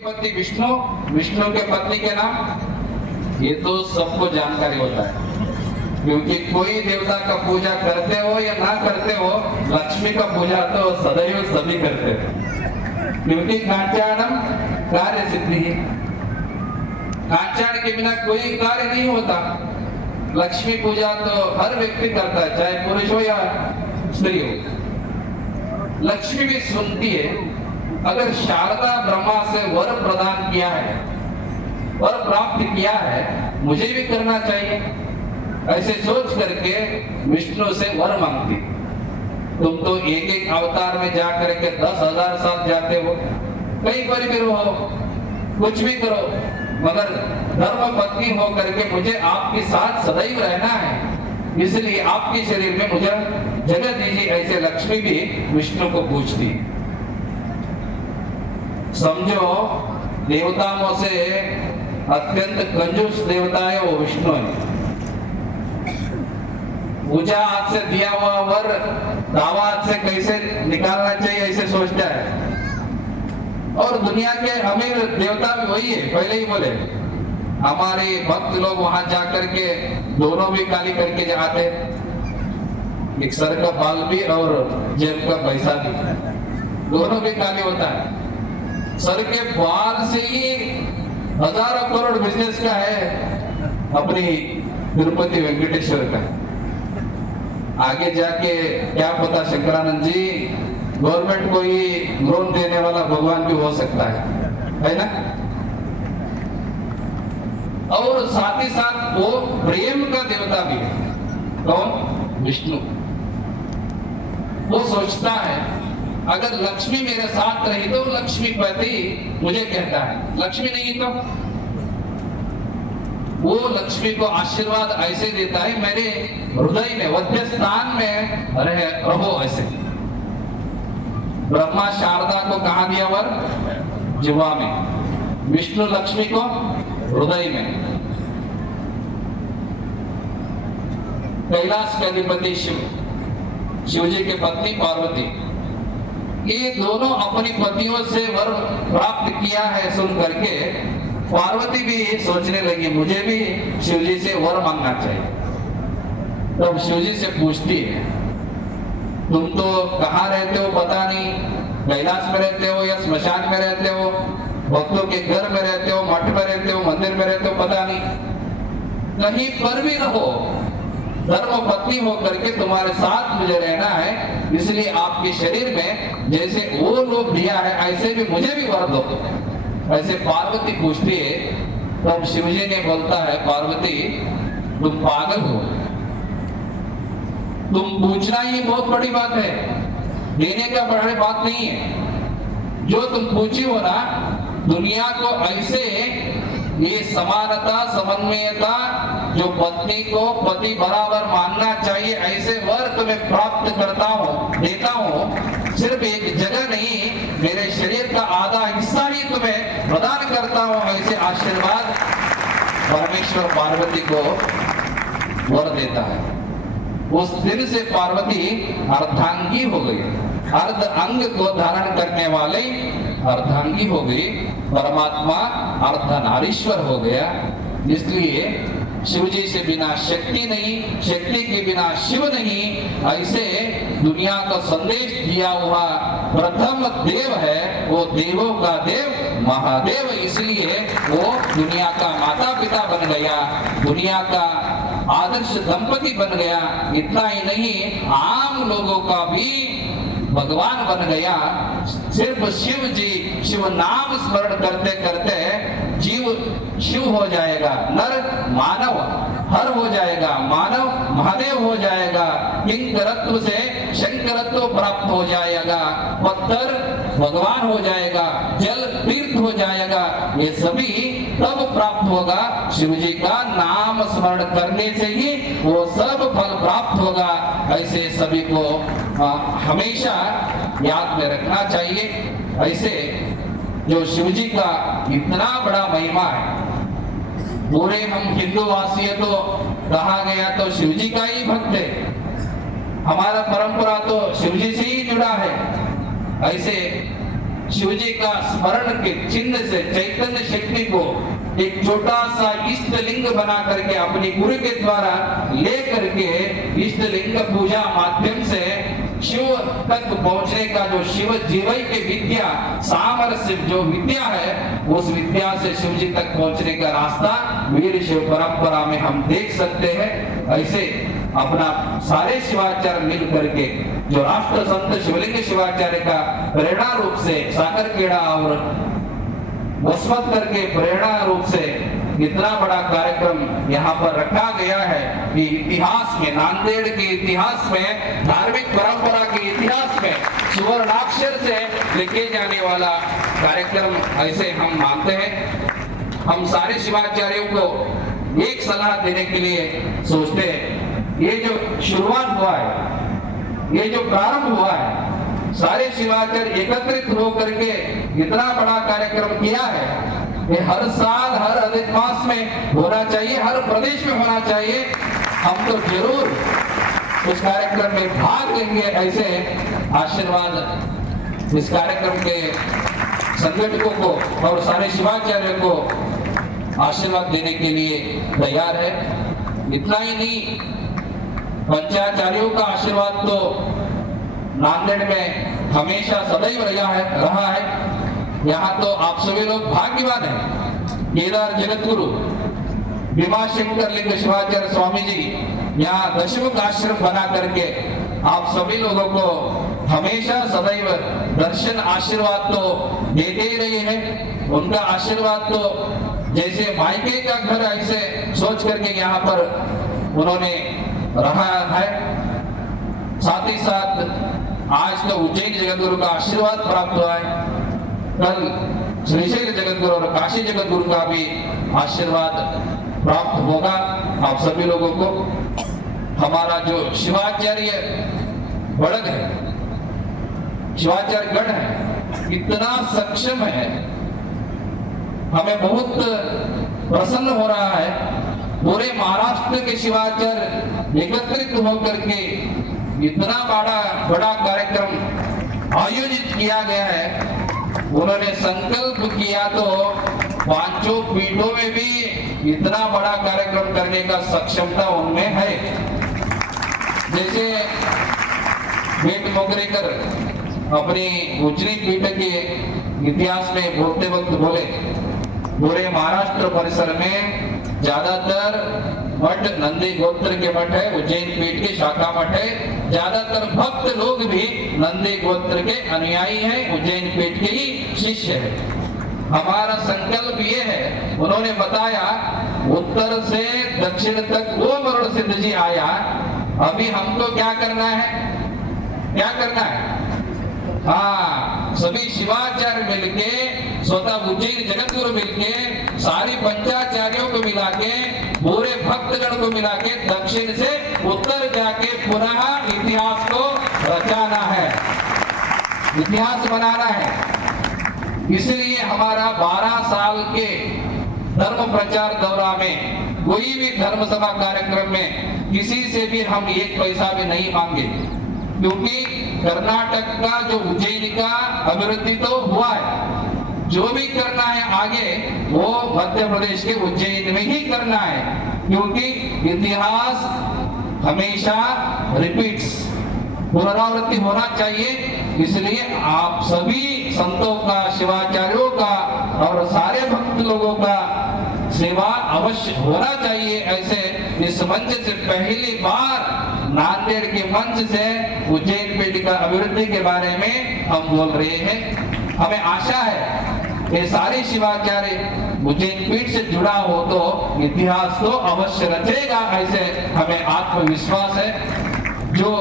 पति विष्णु, विष्णु के पत्नी के नाम, ये तो सबको जानकारी होता है। क्योंकि कोई देवता का पूजा करते हो या ना करते हो, लक्ष्मी का पूजा तो सदैव सभी करते हो। क्योंकि कांचाणम कार्य सिद्धि है, कांचाण के बिना कोई कार्य नहीं होता। लक्ष्मी पूजा तो हर व्यक्ति करता है, चाहे पुरुष हो या स्त्री हो। लक्ष्मी भी सुनती है। अगर शारदा ब्रह्मा से वर प्रदान किया है, वर प्राप्त किया है, मुझे भी करना चाहिए, ऐसे सोच करके विष्णु से वर मांगती। तुम तो एक एक अवतार में जा करके 10,000 साल जाते हो, कहीं पर भी रहो, कुछ भी करो, मगर धर्म पत्नी हो करके मुझे आपके साथ सदैव रहना है, इसलिए आपके शरीर में मुझे जगह दीजिए। ऐसे लक्ष्मी भी विष्णु को पूछती। समझो देवताओं से अत्यंत कंजूस देवता है वो विष्णु है। पूजा हाथ से दिया हुआ वर दावा हाथ से कैसे निकालना चाहिए ऐसे सोचता है। और दुनिया के अमीर देवता भी वही है, पहले ही बोले। हमारे भक्त लोग वहां जाकर के दोनों भी काली करके जाते, एक सर का बाल भी और जेब का पैसा भी, दोनों भी काली होता है। सर के बाल से ही हजारों करोड़ बिजनेस का है अपनी तिरुपति वेंकटेश्वर का। आगे जाके क्या पता शंकरानंद जी गवर्नमेंट को ही लोन देने वाला भगवान भी हो सकता है ना। और साथ ही साथ वो प्रेम का देवता भी है। कौन? विष्णु। वो सोचता है अगर लक्ष्मी मेरे साथ रही तो लक्ष्मीपति मुझे कहता है, लक्ष्मी नहीं तो वो लक्ष्मी को आशीर्वाद ऐसे देता है, मेरे हृदय में वध्य स्थान में रहो ऐसे। ब्रह्मा शारदा को कहां दिया वर? जिह्वा में। विष्णु लक्ष्मी को हृदय में। कैलाश के अधिपति शिव, शिव जी की पत्नी पार्वती, ये दोनों अपनी पतियों से वर प्राप्त किया है सुन करके पार्वती भी सोचने लगी मुझे भी शिवजी से वर मांगना चाहिए। तब शिवजी से पूछती है, तुम तो कहाँ रहते हो पता नहीं, कैलाश में रहते हो या स्मशान में रहते हो, भक्तों के घर में रहते हो, मठ में रहते हो, मंदिर में रहते हो, पता नहीं, कहीं पर भी रहो, धर्म पत्नी होकर के तुम्हारे साथ मुझे रहना है, इसलिए आपके शरीर में जैसे वो लोग दिया है ऐसे भी मुझे भी वर दो। ऐसे पार्वती पूछती है। तब शिवजी ने बोलता है, पार्वती तुम पागल हो, तुम पूछना ही बहुत बड़ी बात है, देने का बड़ी बात नहीं है। जो तुम पूछी हो ना, दुनिया को ऐसे ये समानता समन्वयता जो पत्नी को पति बराबर मानना चाहिए ऐसे वर तुम्हें प्राप्त करता हूँ, देता हूँ। सिर्फ एक जगह नहीं, मेरे शरीर का आधा हिस्सा ही तुम्हें प्रदान करता हूँ, ऐसे आशीर्वाद परमेश्वर पार्वती को वर देता है। उस दिन से पार्वती अर्धांगी हो गई, अर्ध अंग को धारण करने वाले अर्धांगी हो गई, परमात्मा अर्धनारीश्वर हो गया। इसलिए शिव जी से बिना शक्ति नहीं, शक्ति के बिना शिव नहीं, ऐसे दुनिया का संदेश दिया हुआ प्रथम देव है, वो देवों का देव महादेव। इसलिए वो दुनिया का माता पिता बन गया, दुनिया का आदर्श दंपति बन गया। इतना ही नहीं, आम लोगों का भी भगवान बन गया। सिर्फ शिव जी, शिव नाम स्मरण करते करते जीव शिव हो जाएगा, नर मानव हर हो जाएगा, मानव महादेव हो जाएगा, किंकरत्व से शंकरत्व प्राप्त हो जाएगा, पत्थर भगवान हो जाएगा, जल तीर्थ हो जाएगा। ये सभी तब प्राप्त होगा शिव जी का नाम स्मरण करने से ही वो सब फल प्राप्त होगा। ऐसे सभी को हमेशा याद में रखना चाहिए। ऐसे जो शिव जी का इतना बड़ा महिमा है, पूरे हम हिंदू वासी तो कहा गया तो शिव जी का ही भक्त है, हमारा परंपरा तो शिव जी से ही जुड़ा है। ऐसे शिव जी का स्मरण के चिन्ह से चैतन्य शक्ति को एक छोटा सा इष्ट लिंग बना करके अपनी गुरु के द्वारा ले करके इष्ट लिंग पूजा माध्यम से शिव तक पहुंचने का जो शिव जीवई के विद्या सामरस्य जो विद्या है, उस विद्या से शिव जी तक पहुंचने का रास्ता वीर शिव परंपरा में हम देख सकते हैं। ऐसे अपना सारे शिवाचार्य मिल करके जो राष्ट्र संत शिवलिंग शिवाचार्य का प्रेरणा रूप से साकर केड़ा और वसमत करके प्रेरणा रूप से इतना बड़ा कार्यक्रम यहाँ पर रखा गया है कि इतिहास में, नांदेड़ के इतिहास में, धार्मिक परंपरा के इतिहास में सुवर्णाक्षर से लिखे जाने वाला कार्यक्रम ऐसे हम मानते हैं। हम सारे शिवाचार्यों को एक सलाह देने के लिए सोचते हैं, ये जो शुरुआत हुआ है, ये जो प्रारंभ हुआ है, सारे शिवाचार्य एकत्रित होकर के इतना बड़ा कार्यक्रम किया है, ये हर साल हर अधिक मास में होना चाहिए, हर प्रदेश में होना चाहिए। हम तो जरूर उस कार्यक्रम में भाग लेंगे। ऐसे आशीर्वाद इस कार्यक्रम के संगठकों को और सारे शिवाचार्यों को आशीर्वाद देने के लिए तैयार है। इतना ही नहीं, पंचाचार्यों का आशीर्वाद तो नांदेड़ में हमेशा सदैव रहा है। यहाँ तो आप सभी लोग भाग्यवान हैं। केदार जगतगुरु भीमाशंकर लिंग शिवाचार्य स्वामी जी यहाँ दशमुख आश्रम बना करके आप सभी लोगों को हमेशा सदैव दर्शन आशीर्वाद तो देते ही रहे हैं। उनका आशीर्वाद तो जैसे मायके का घर ऐसे सोच करके यहाँ पर उन्होंने रहा है। साथ ही साथ आज तो उज्जैन जगतगुरु का आशीर्वाद प्राप्त हुआ है। कल श्रीशैल जगतगुरु और काशी जगतगुरु का भी आशीर्वाद प्राप्त होगा आप सभी लोगों को। हमारा जो शिवाचार्य बढ़ग है, शिवाचार्य गण है, इतना सक्षम है, हमें बहुत प्रसन्न हो रहा है। पूरे महाराष्ट्र के शिवाचार्य एकत्रित होकर के इतना बड़ा कार्यक्रम आयोजित किया गया है। उन्होंने संकल्प किया तो पांचों पीठों में भी इतना बड़ा कार्यक्रम करने का सक्षमता उनमें है। जैसे बेट मोगरेकर अपनी उज्जैन पीठ के इतिहास में बोलते वक्त बोले, पूरे महाराष्ट्र परिसर में ज्यादातर मठ नंदी गोत्र के मठ है, उज्जैन पीठ के शाखा मठ है। ज्यादातर भक्त लोग भी नंदी गोत्र के अनुयायी हैं, उज्जैन पीठ के ही शिष्य है। हमारा संकल्प ये है, उन्होंने बताया उत्तर से दक्षिण तक वो मरुड़ सिद्ध जी आया, अभी हमको क्या करना है, क्या करना है? हाँ, सभी शिवाचार्य मिलके, स्वतः उज्जैन जगतगुरु मिलके, सारी पंचाचार्यों को मिला के, पूरे भक्तगण को मिला के दक्षिण से उत्तर जाके पुनः इतिहास को रचाना है, इतिहास बनाना है। इसलिए हमारा 12 साल के धर्म प्रचार दौरा में कोई भी धर्म सभा कार्यक्रम में किसी से भी हम एक पैसा भी नहीं मांगे, क्योंकि कर्नाटक का जो उज्जैन का अभिवृद्धि तो हुआ है, जो भी करना है आगे वो मध्य प्रदेश के उज्जैन में ही करना है, क्योंकि इतिहास हमेशा रिपीट्स, पुनरावृत्ति होना चाहिए। इसलिए आप सभी संतों का, शिवाचार्यों का और सारे भक्त लोगों का सेवा अवश्य होना चाहिए। ऐसे इस मंच से पहली बार नांदेड़ के मंच से उज्जैन पीठ का अभिवृद्धि के बारे में हम बोल रहे हैं। हमें आशा है ये सारे शिवाचार्य उज्जैन पीठ से जुड़ा हो तो इतिहास तो अवश्य रचेगा, ऐसे हमें आत्मविश्वास है। जो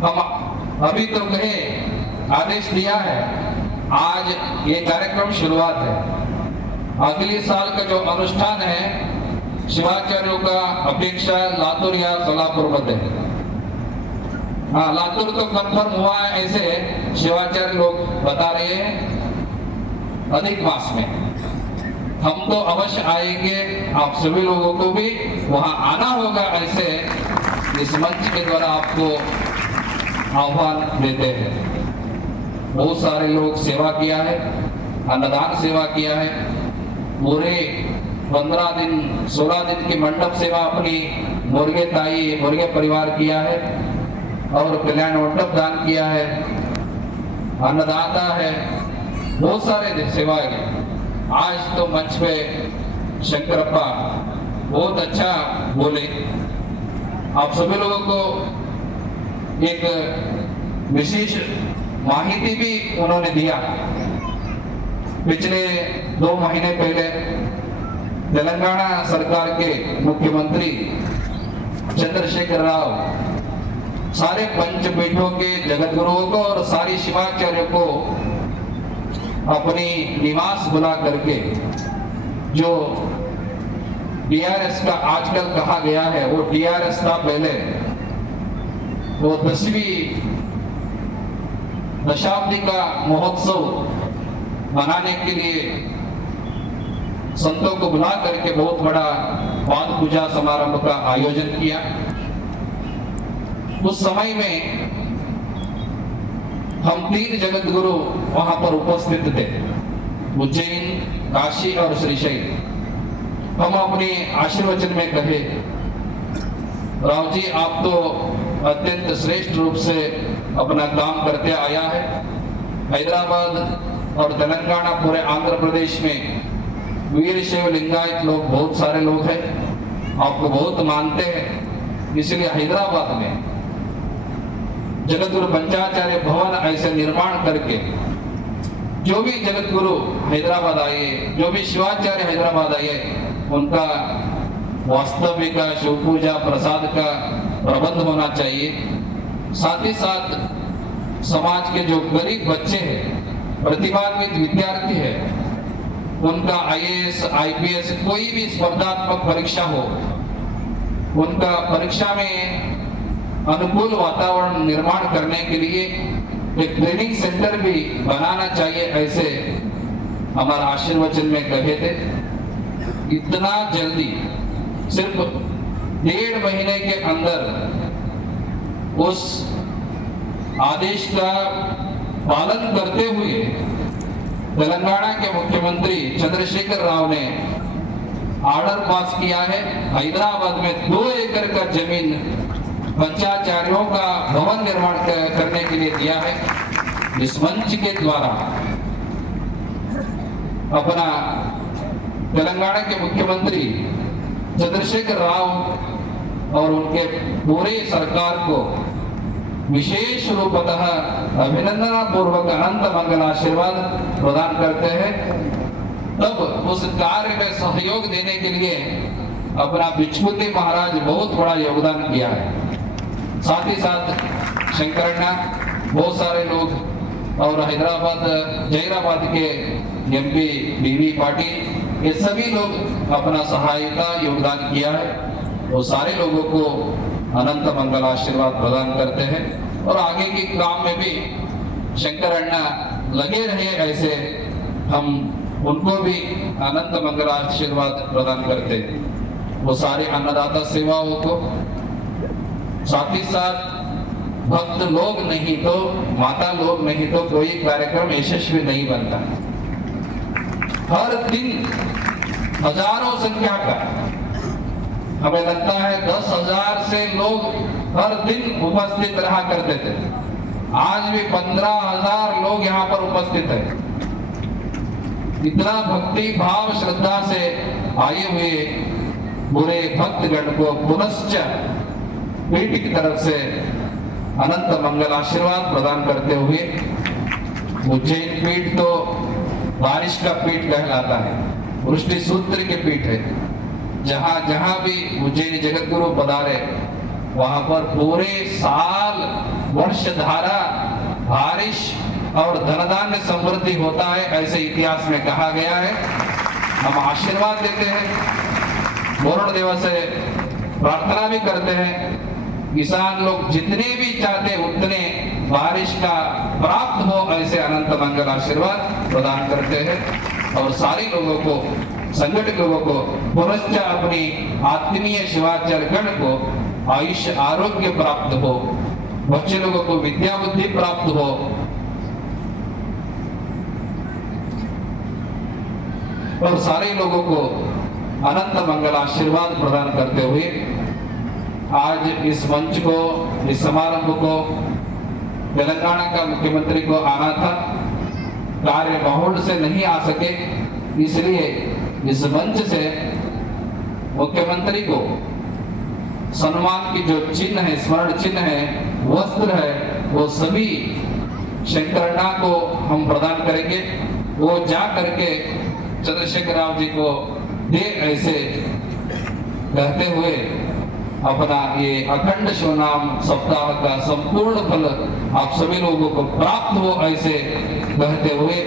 हम अभी तो कहे आदेश दिया है, आज ये कार्यक्रम शुरुआत है। अगले साल का जो अनुष्ठान है शिवाचार्यों का अपेक्षा लातूर या सोलापुर में है। हाँ, लातूर तो कंफर्म हुआ है, ऐसे शिवाचार्य लोग बता रहे हैं अधिक मास में। हम तो अवश्य आएंगे, आप सभी लोगों को भी वहां आना होगा। ऐसे इस मंच के द्वारा आपको आह्वान देते हैं। बहुत सारे लोग सेवा किया है, अन्नदान सेवा किया है, पूरे 15 दिन 16 दिन की मंडप सेवा अपनी मुर्गे ताई मुर्गे परिवार किया है, और कल्याण मंडप दान किया है, अन्नदाता है, बहुत सारे सेवा है। आज तो मंच पे शंकरप्पा बहुत अच्छा बोले। आप सभी लोगों को एक विशेष माहिती भी उन्होंने दिया। पिछले 2 महीने पहले तेलंगाना सरकार के मुख्यमंत्री चंद्रशेखर राव सारे पंचपीठों के जगत गुरुओं को और सारी शिवाचार्यों को अपनी निवास बुला करके, जो टीआरएस का आजकल कहा गया है वो टीआरएस था पहले, वो 10वीं दशाब्दी का महोत्सव मनाने के लिए संतों को बुला करके बहुत बड़ा पाद पूजा समारोह का आयोजन किया। उस समय में हम 3 जगत गुरु वहां पर उपस्थित थे, उज्जैन, काशी और श्रीशैल। हम अपने आशीर्वचन में कहे, राव जी आप तो अत्यंत श्रेष्ठ रूप से अपना काम करते आया है। हैदराबाद और तेलंगाना पूरे आंध्र प्रदेश में वीर शैव लिंगायत लोग बहुत सारे लोग हैं, आपको बहुत मानते हैं। इसलिए हैदराबाद में जगत गुरु पंचाचार्य भवन ऐसे निर्माण करके जो भी जगत गुरु हैदराबाद आए, जो भी शिवाचार्य हैदराबाद आए, उनका वास्तविक शिव पूजा प्रसाद का प्रबंध होना चाहिए। साथ ही साथ समाज के जो गरीब बच्चे हैं, प्रतिभान्वित विद्यार्थी है, उनका आईएएस आईपीएस कोई भी स्पर्धात्मक परीक्षा हो, उनका परीक्षा में अनुकूल वातावरण निर्माण करने के लिए एक ट्रेनिंग सेंटर भी बनाना चाहिए, ऐसे हमारा आशीर्वचन में कहे थे। इतना जल्दी सिर्फ 1.5 महीने के अंदर उस आदेश का पालन करते हुए तेलंगाना के मुख्यमंत्री चंद्रशेखर राव ने ऑर्डर पास किया है। हैदराबाद में 2 एकड़ का जमीन पंचाचार्यों का भवन निर्माण करने के लिए दिया है। इस मंच के द्वारा अपना तेलंगाना के मुख्यमंत्री चंद्रशेखर राव और उनके पूरे सरकार को विशेष रूपतः अभिनंदना पूर्वक अनंत मंगल आशीर्वाद प्रदान करते हैं। तब उस कार्य में सहयोग देने के लिए अपना बिचपुती महाराज बहुत बड़ा योगदान किया है। साथ ही साथ शंकरण्णा, बहुत सारे लोग, और हैदराबाद जहीराबाद के एमपी बीवी पाटिल, ये सभी लोग अपना सहायता योगदान किया है। वो सारे लोगों को अनंत मंगल आशीर्वाद प्रदान करते हैं और आगे के काम में भी शंकरण्णा लगे रहे, ऐसे हम उनको भी अनंत मंगल आशीर्वाद प्रदान करते हैं। वो सारे अन्नदाता सेवाओं को, साथ ही साथ भक्त लोग नहीं तो, माता लोग नहीं तो कोई कार्यक्रम यशस्वी नहीं बनता। हर दिन हजारों संख्या का, हमें लगता है 10,000 से लोग हर दिन उपस्थित रहा करते थे। आज भी 15,000 लोग यहाँ पर उपस्थित है। इतना भक्ति भाव श्रद्धा से आए हुए पूरे भक्तगण को पुनश्च पीठ की तरफ से अनंत मंगल आशीर्वाद प्रदान करते हुए, उज्जैन पीठ तो बारिश का पीठ कहलाता है, वृष्टि सूत्र के पीठ है। जहां जहां भी उज्जैनी जगत गुरु पधारे, वहां पर पूरे साल वर्ष धारा बारिश और धनधान्य समृद्धि होता है, ऐसे इतिहास में कहा गया है। हम आशीर्वाद देते हैं, वरुण देव से प्रार्थना भी करते हैं, किसान लोग जितने भी चाहते उतने बारिश का प्राप्त हो, ऐसे अनंत मंगल आशीर्वाद प्रदान करते हैं और सारे लोगों को संगठित लोगों को पुनश्च अपनी आत्मीय शिवाचार्य गण को आयुष्य आरोग्य प्राप्त हो, बच्चे लोगों को विद्या बुद्धि प्राप्त हो, और सारे लोगों को अनंत मंगल आशीर्वाद प्रदान करते हुए आज इस मंच को, इस समारंभ को तेलंगाना का मुख्यमंत्री को आना था, कार्य माहौल से नहीं आ सके, इसलिए इस मंच से मुख्यमंत्री को सम्मान की जो चिन्ह है, स्मरण चिन्ह है, वस्त्र है, वो सभी शंकरण्णा को हम प्रदान करेंगे। वो जा करके चंद्रशेखर राव जी को दे, ऐसे कहते हुए अपना ये अखंड शिवनाम सप्ताह का संपूर्ण फल आप सभी लोगों को प्राप्त हो, ऐसे कहते हुए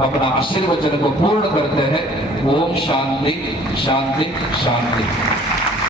अपना आशीर्वचन को पूर्ण करते हैं। ओम शांति शांति शांति।